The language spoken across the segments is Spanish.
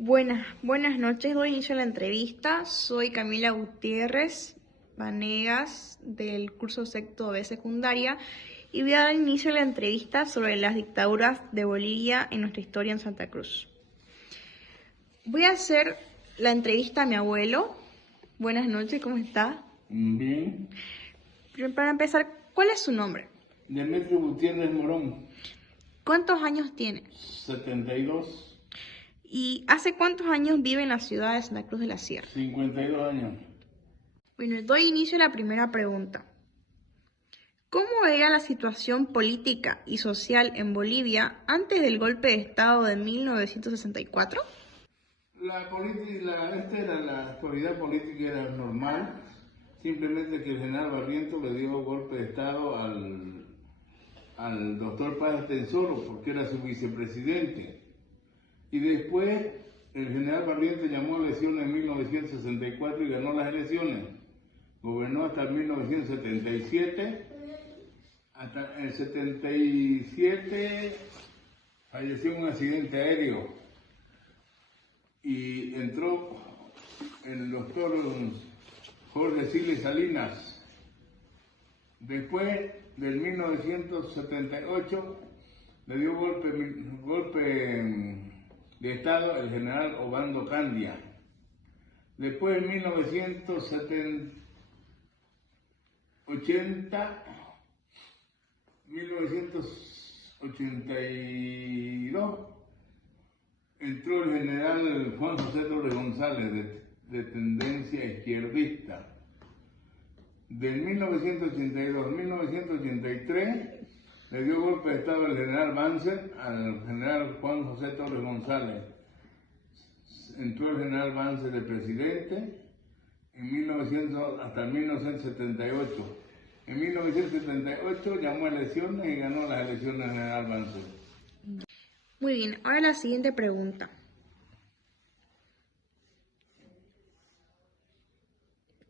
Buenas noches, doy inicio a la entrevista. Soy Camila Gutiérrez Vanegas del curso sexto B secundaria y voy a dar inicio a la entrevista sobre las dictaduras de Bolivia en nuestra historia en Santa Cruz. Voy a hacer la entrevista a mi abuelo. Buenas noches, ¿cómo está? Bien. Para empezar, ¿cuál es su nombre? Demetrio Gutiérrez Morón, ¿Cuántos años tiene? 72, ¿Y hace cuántos años vive en la ciudad de Santa Cruz de la Sierra? 52 años. Bueno, doy inicio a la primera pregunta. ¿Cómo era la situación política y social en Bolivia antes del golpe de Estado de 1964? La actualidad política era normal, simplemente que el general Barrientos le dio golpe de Estado al doctor Paz Tensoro, porque era su vicepresidente. Y después el general Barrientos llamó a elecciones en 1964 y ganó las elecciones. Gobernó hasta 1977. Hasta el 77 falleció en un accidente aéreo y entró el doctor Jorge Siles Salinas. Después del 1978 le dio golpe de Estado el general Obando Candia. Después en 1982 entró el general Juan José Torres González de tendencia izquierdista. Del 1982 a 1983 le dio golpe de Estado al general Banzer, al general Juan José Torres González. Entró el general Banzer de presidente hasta 1978. En 1978 llamó a elecciones y ganó las elecciones el general Banzer. Muy bien, ahora la siguiente pregunta.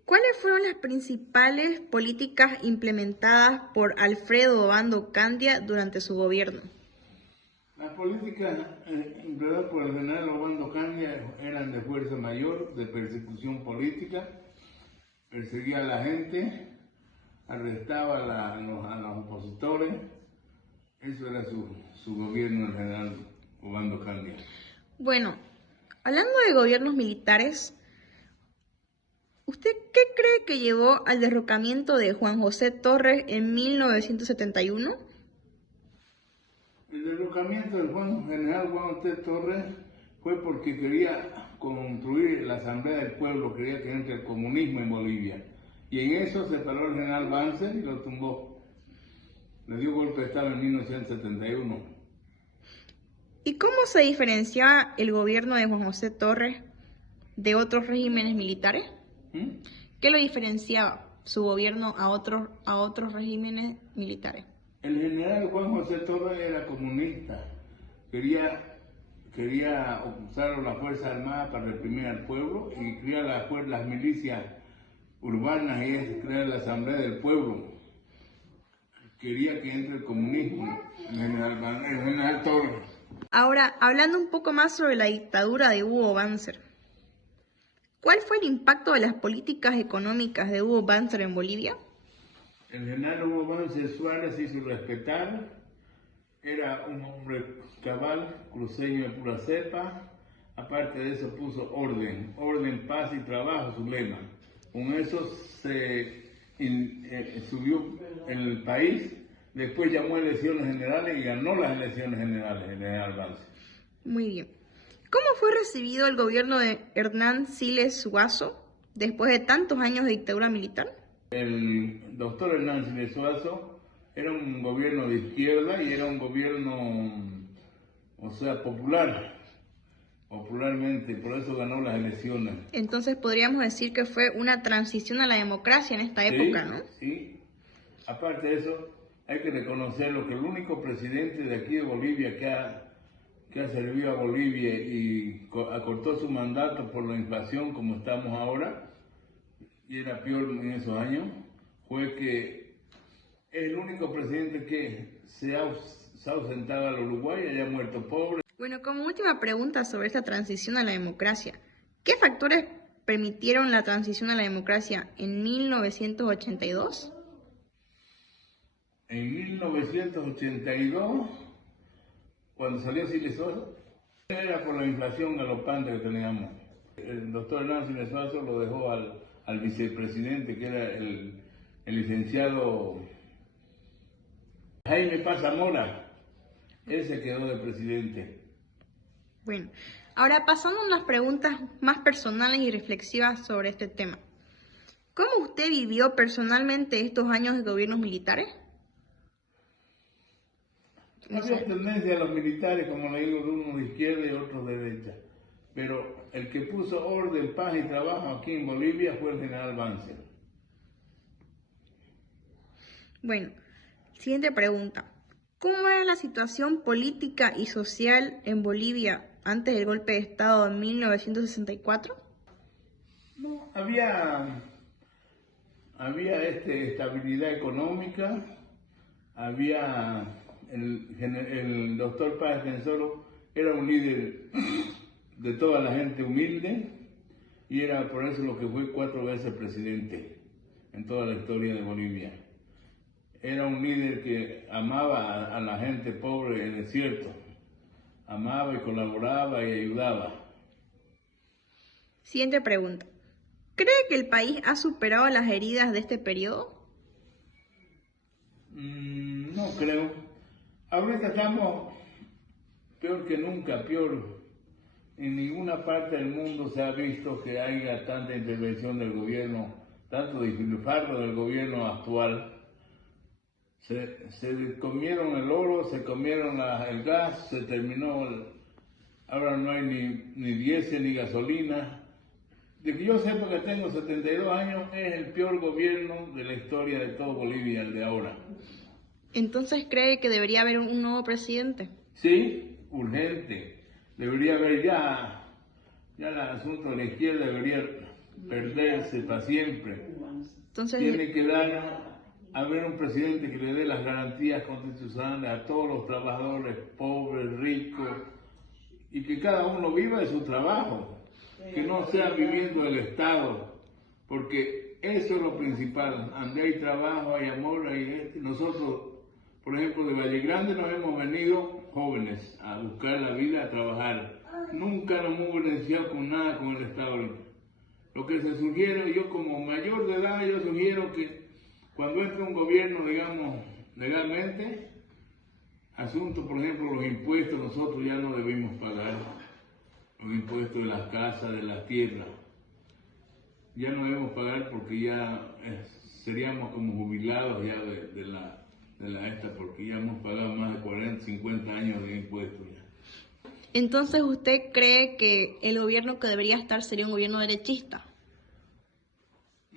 ¿Cuáles fueron las principales políticas implementadas por Alfredo Obando Candia durante su gobierno? Las políticas empleadas por el general Obando Candia eran de fuerza mayor, de persecución política, perseguía a la gente, arrestaba a los opositores. Eso era su gobierno, el general Obando Candia. Bueno, hablando de gobiernos militares, ¿usted qué cree que llevó al derrocamiento de Juan José Torres en 1971? El derrocamiento del general Juan José Torres fue porque quería construir la Asamblea del Pueblo, quería que entre el comunismo en Bolivia. Y en eso se paró el general Banzer y lo tumbó. Le dio golpe de Estado en 1971. ¿Y cómo se diferenciaba el gobierno de Juan José Torres de otros regímenes militares? ¿Qué lo diferenciaba su gobierno a otros regímenes militares? El general Juan José Torres era comunista. Quería usar la Fuerza Armada para reprimir al pueblo y crear las milicias urbanas y crear la Asamblea del Pueblo. Quería que entre el comunismo, el general Torres. Ahora, hablando un poco más sobre la dictadura de Hugo Banzer. ¿Cuál fue el impacto de las políticas económicas de Hugo Banzer en Bolivia? El general Hugo Banzer Suárez se hizo respetar, era un hombre cabal, cruceño de pura cepa. Aparte de eso puso orden, paz y trabajo, su lema. Con eso se subió en el país, después llamó a elecciones generales y ganó las elecciones generales, el general Banzer. Muy bien. ¿Cómo fue recibido el gobierno de Hernán Siles Suazo después de tantos años de dictadura militar? El doctor Hernán Siles Suazo era un gobierno de izquierda y era un gobierno, popularmente, por eso ganó las elecciones. Entonces podríamos decir que fue una transición a la democracia en esta época, ¿no? Sí. Aparte de eso, hay que reconocerlo, que el único presidente de aquí de Bolivia que ha servido a Bolivia y acortó su mandato por la inflación como estamos ahora, y era peor en esos años, fue que es el único presidente que se ha ausentado al Uruguay y haya muerto pobre. Bueno, como última pregunta sobre esta transición a la democracia, ¿qué factores permitieron la transición a la democracia en 1982? En 1982, cuando salió Siles Suazo, era por la inflación galopante que teníamos. El doctor Hernán Siles Suazo lo dejó al vicepresidente, que era el licenciado Jaime Paz Zamora. Él se quedó de presidente. Bueno, ahora pasando a unas preguntas más personales y reflexivas sobre este tema. ¿Cómo usted vivió personalmente estos años de gobiernos militares? Había tendencia a los militares, como le digo, de unos de izquierda y otros de derecha. Pero el que puso orden, paz y trabajo aquí en Bolivia fue el general Banzer. Bueno, siguiente pregunta. ¿Cómo era la situación política y social en Bolivia antes del golpe de Estado en 1964? No, había estabilidad económica, había el doctor Páez Tensoro era un líder de toda la gente humilde y era por eso lo que fue 4 veces presidente en toda la historia de Bolivia. Era un líder que amaba a la gente pobre en el desierto, amaba y colaboraba y ayudaba. Siguiente pregunta. ¿Cree que el país ha superado las heridas de este periodo? No creo. Ahorita estamos peor que nunca, peor. En ninguna parte del mundo se ha visto que haya tanta intervención del gobierno, tanto despilfarro del gobierno actual. Se comieron el oro, se comieron el gas, se terminó, ahora no hay ni diésel ni gasolina. De que yo sepa que tengo 72 años, es el peor gobierno de la historia de todo Bolivia, el de ahora. Entonces, ¿cree que debería haber un nuevo presidente? Sí, urgente. Debería haber ya el asunto de la izquierda debería perderse para siempre. Entonces, Tiene que haber un presidente que le dé las garantías constitucionales a todos los trabajadores, pobres, ricos, y que cada uno viva de su trabajo, que no sea viviendo del Estado, porque eso es lo principal. Donde hay trabajo, hay amor, hay... Nosotros, por ejemplo, de Valle Grande nos hemos venido jóvenes a buscar la vida, a trabajar. Nunca nos hemos beneficiado con nada con el Estado. Lo que se sugiere, yo como mayor de edad, yo sugiero que cuando entre un gobierno, digamos, legalmente, asuntos, por ejemplo, los impuestos, nosotros ya no debemos pagar los impuestos de las casas, de las tierras. Ya no debemos pagar porque ya seríamos como jubilados ya de la porque ya hemos pagado más de 40, 50 años de impuestos ya. Entonces, ¿usted cree que el gobierno que debería estar sería un gobierno derechista?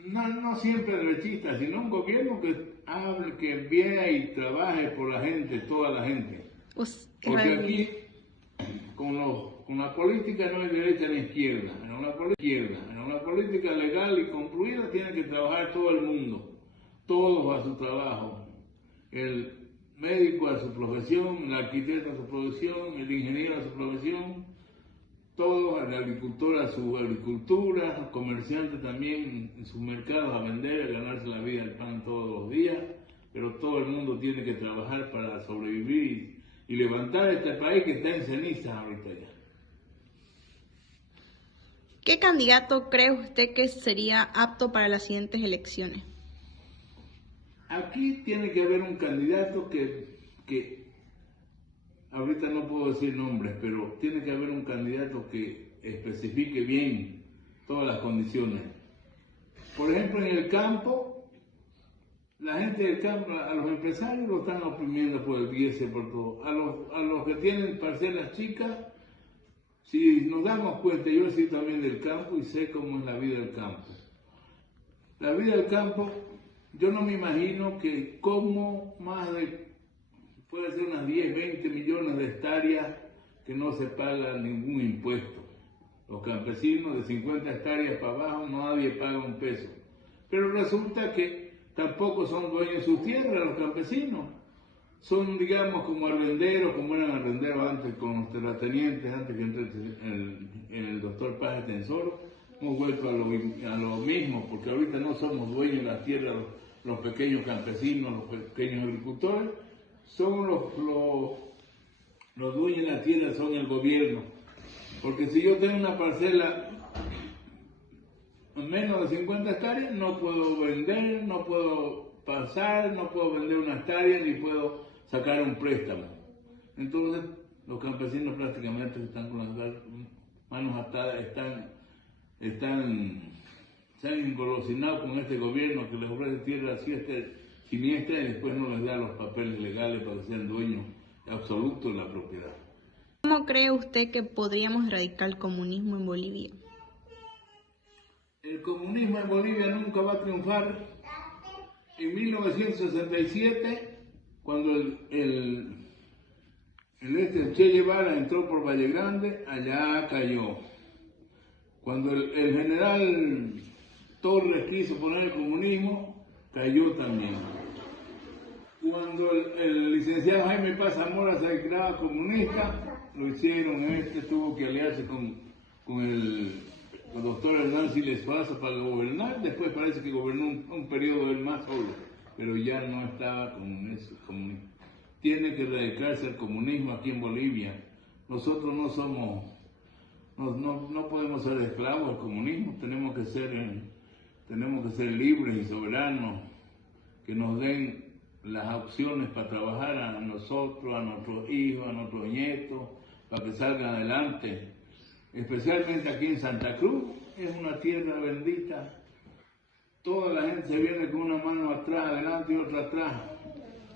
No siempre derechista, sino un gobierno que hable, que vea y trabaje por la gente, toda la gente. Porque aquí, con la política no hay derecha ni izquierda. En una política legal y concluida tiene que trabajar todo el mundo, todos a su trabajo. El médico a su profesión, el arquitecto a su profesión, el ingeniero a su profesión, todos, el agricultor a su agricultura, el comerciante también en sus mercados a vender, a ganarse la vida, el pan todos los días, pero todo el mundo tiene que trabajar para sobrevivir y levantar este país que está en cenizas ahorita ya. ¿Qué candidato cree usted que sería apto para las siguientes elecciones? Aquí tiene que haber un candidato que ahorita no puedo decir nombres, pero tiene que haber un candidato que especifique bien todas las condiciones. Por ejemplo, en el campo, la gente del campo, a los empresarios lo están oprimiendo por el diésel, por todo. A los que tienen parcelas chicas, si nos damos cuenta, yo soy también del campo y sé cómo es la vida del campo. La vida del campo, yo no me imagino que como puede ser unas 10, 20 millones de hectáreas que no se paga ningún impuesto. Los campesinos de 50 hectáreas para abajo, nadie paga un peso. Pero resulta que tampoco son dueños de su tierra los campesinos. son, digamos, como arrenderos, como eran arrenderos antes con los terratenientes, antes que entre el doctor Paz Tensoro. Hemos vuelto a lo mismo, porque ahorita no somos dueños de la tierra, los pequeños campesinos, los pequeños agricultores, son los dueños de la tierra, son el gobierno. Porque si yo tengo una parcela menos de 50 hectáreas, no puedo vender, no puedo pasar, no puedo vender una hectárea, ni puedo sacar un préstamo. Entonces, los campesinos prácticamente están con las manos atadas, se han engolosinado con este gobierno que les ofrece tierra siniestra y después no les da los papeles legales para que sean dueños absolutos de la propiedad. ¿Cómo cree usted que podríamos erradicar el comunismo en Bolivia? El comunismo en Bolivia nunca va a triunfar. En 1967, cuando el Che Guevara entró por Valle Grande, allá cayó. Cuando el general Torres quiso poner el comunismo, cayó también. Cuando el licenciado Jaime Paz Zamora se declaraba comunista, lo hicieron, tuvo que aliarse con el doctor Hernán Siles Paz para gobernar. Después parece que gobernó un periodo él más solo, pero ya no estaba con eso. Tiene que erradicarse el comunismo aquí en Bolivia. Nosotros no podemos ser esclavos del comunismo, tenemos que ser libres y soberanos, que nos den las opciones para trabajar a nosotros, a nuestros hijos, a nuestros nietos, para que salgan adelante. Especialmente aquí en Santa Cruz, es una tierra bendita. Toda la gente se viene con una mano atrás, adelante y otra atrás.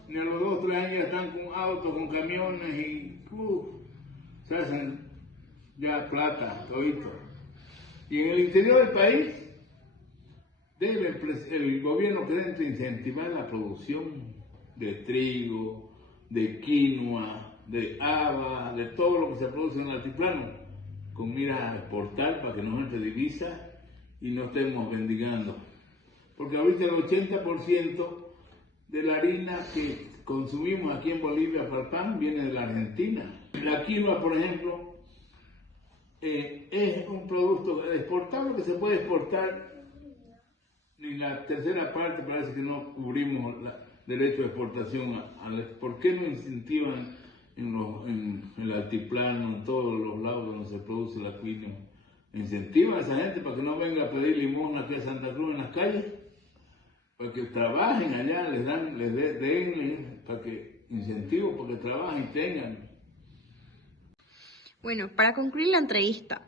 Ni a los 2 o 3 años ya están con autos, con camiones y se hacen ya plata, todito. Y en el interior del país, debe el gobierno que incentivar la producción de trigo, de quinoa, de haba, de todo lo que se produce en el altiplano, con mira a exportar para que nos entre divisa y no estemos mendigando. Porque ahorita el 80% de la harina que consumimos aquí en Bolivia para el pan viene de la Argentina. La quinoa, por ejemplo, es un producto exportable que se puede exportar. Ni la tercera parte parece que no cubrimos el derecho de exportación. ¿Por qué no incentivan en el altiplano, en todos los lados donde se produce la quinoa? Incentivan a esa gente para que no venga a pedir limosna aquí a Santa Cruz en las calles, para que trabajen allá, den para que incentivos, para que trabajen y tengan. Bueno, para concluir la entrevista,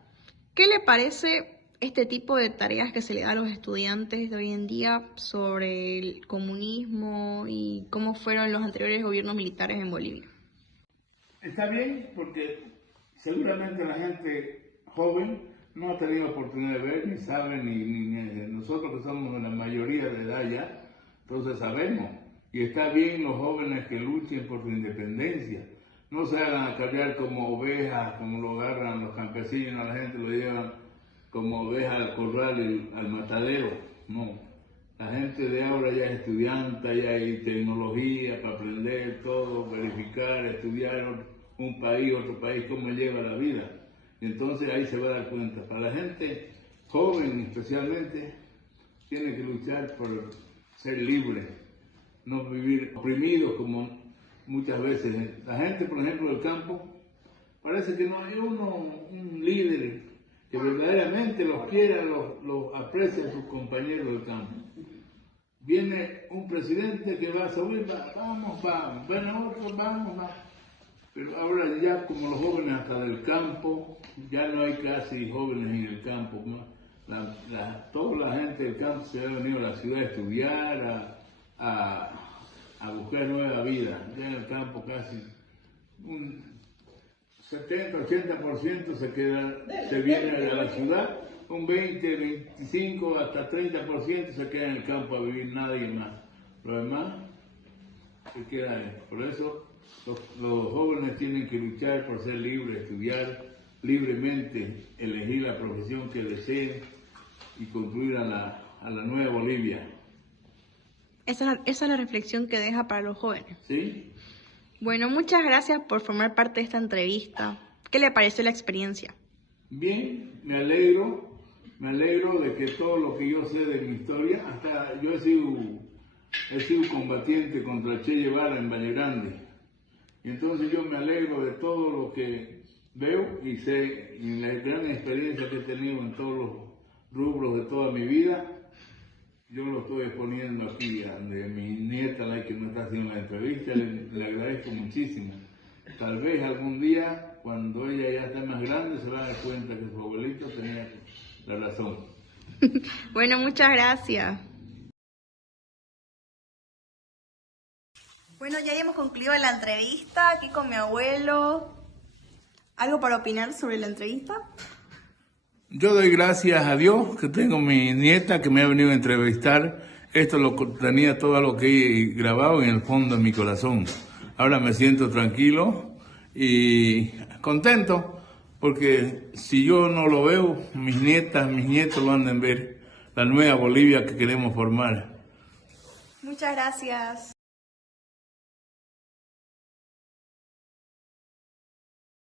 ¿qué le parece este tipo de tareas que se le da a los estudiantes de hoy en día sobre el comunismo y cómo fueron los anteriores gobiernos militares en Bolivia? Está bien, porque seguramente la gente joven no ha tenido oportunidad de ver, ni sabe, ni nosotros que somos de la mayoría de edad ya, entonces sabemos. Y está bien los jóvenes que luchen por su independencia. No se hagan acarrear como ovejas, como lo agarran los campesinos, la gente lo llevan como ovejas al corral y al matadero. No, la gente de ahora ya es estudiante, ya hay tecnología para aprender todo, verificar, estudiar un país, otro país, cómo lleva la vida. Y entonces ahí se va a dar cuenta. Para la gente joven especialmente, tiene que luchar por ser libre, no vivir oprimidos como muchas veces. La gente, por ejemplo, del campo, parece que no hay un líder que verdaderamente los quiera, los aprecia a sus compañeros del campo. Viene un presidente que va a subir, vamos, bueno, otros vamos. Pero ahora ya como los jóvenes hasta del campo, ya no hay casi jóvenes en el campo. Toda la gente del campo se ha venido a la ciudad a estudiar, a buscar nueva vida. Ya en el campo casi un 70-80% se viene a la ciudad, un 20-25 hasta 30% se queda en el campo a vivir, nadie más. Lo demás se queda ahí. Por eso los jóvenes tienen que luchar por ser libres, estudiar libremente, elegir la profesión que deseen y construir a la nueva Bolivia. Esa es la reflexión que deja para los jóvenes. ¿Sí? Bueno, muchas gracias por formar parte de esta entrevista. ¿Qué le pareció la experiencia? Bien, me alegro de que todo lo que yo sé de mi historia, hasta yo he sido combatiente contra Che Guevara en Valle Grande. Y entonces yo me alegro de todo lo que veo y sé, y la gran experiencia que he tenido en todos los rubros de toda mi vida, yo lo estoy exponiendo aquí a mi nieta, la que me está haciendo la entrevista, le agradezco muchísimo. Tal vez algún día, cuando ella ya esté más grande, se va a dar cuenta que su abuelito tenía la razón. Bueno, muchas gracias. Bueno, ya hemos concluido la entrevista aquí con mi abuelo. ¿Algo para opinar sobre la entrevista? Yo doy gracias a Dios que tengo mi nieta que me ha venido a entrevistar. Esto lo tenía todo lo que he grabado en el fondo de mi corazón. Ahora me siento tranquilo y contento porque si yo no lo veo, mis nietas, mis nietos lo han de ver, la nueva Bolivia que queremos formar. Muchas gracias.